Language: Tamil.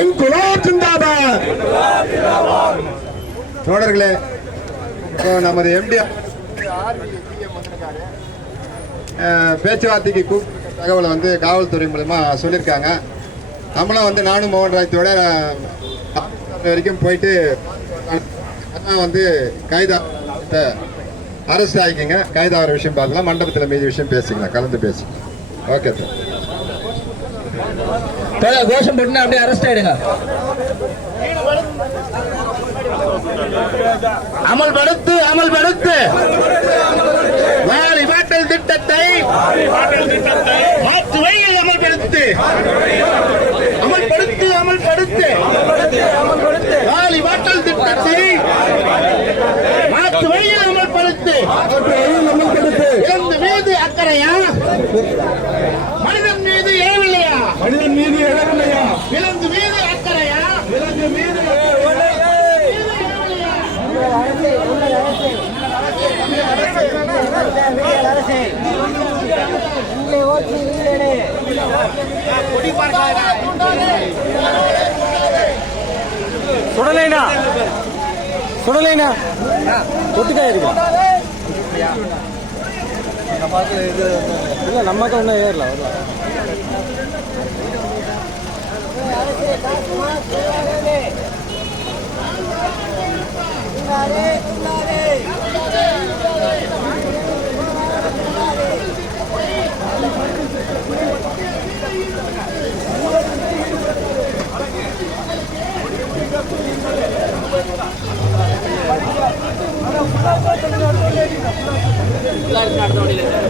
இன்குலாப் ஜிந்தாபாத். தோழர்களே, நமது எம்டிஆர் பேச்சுவார்த்தைக்கு கூப்பிட்ட தகவலை வந்து காவல்துறை மூலமா சொல்லியிருக்காங்க. நம்மளும் நானும் மோகன் ராய் தோட வரைக்கும் போயிட்டு வந்து கைதா அரெஸ்ட் ஆகிக்கிங்க. கைதாகிற விஷயம் பார்க்கலாம், மண்டபத்தில் மீதி விஷயம் பேசிக்கலாம், கலந்து பேசி. ஓகே சார், கோஷம் போட்டு அப்படியே அரெஸ்ட் ஆயிடுங்க. அமல்படுத்து அமல்படுத்து வாரி வாட்டல் திட்டத்தை மாற்று வழியில் அமல்படுத்து அமல்படுத்து அமல்படுத்து வாரி வாட்டல் திட்டத்தை மாற்று வழியில் அமல்படுத்து. இறந்த மீது அக்கறையா, மனிதன் மீது ஏவில்லையா, மனிதன் மீது எழவில்லையா, விலங்கு மீது அக்கறையா, விலங்கு மீது சுடலைனா சுடலைனா ஒட்டுக்கா இருக்கு இல்லை நம்மக்கு ஒன்றும் ஏறல நடத்த முடியல.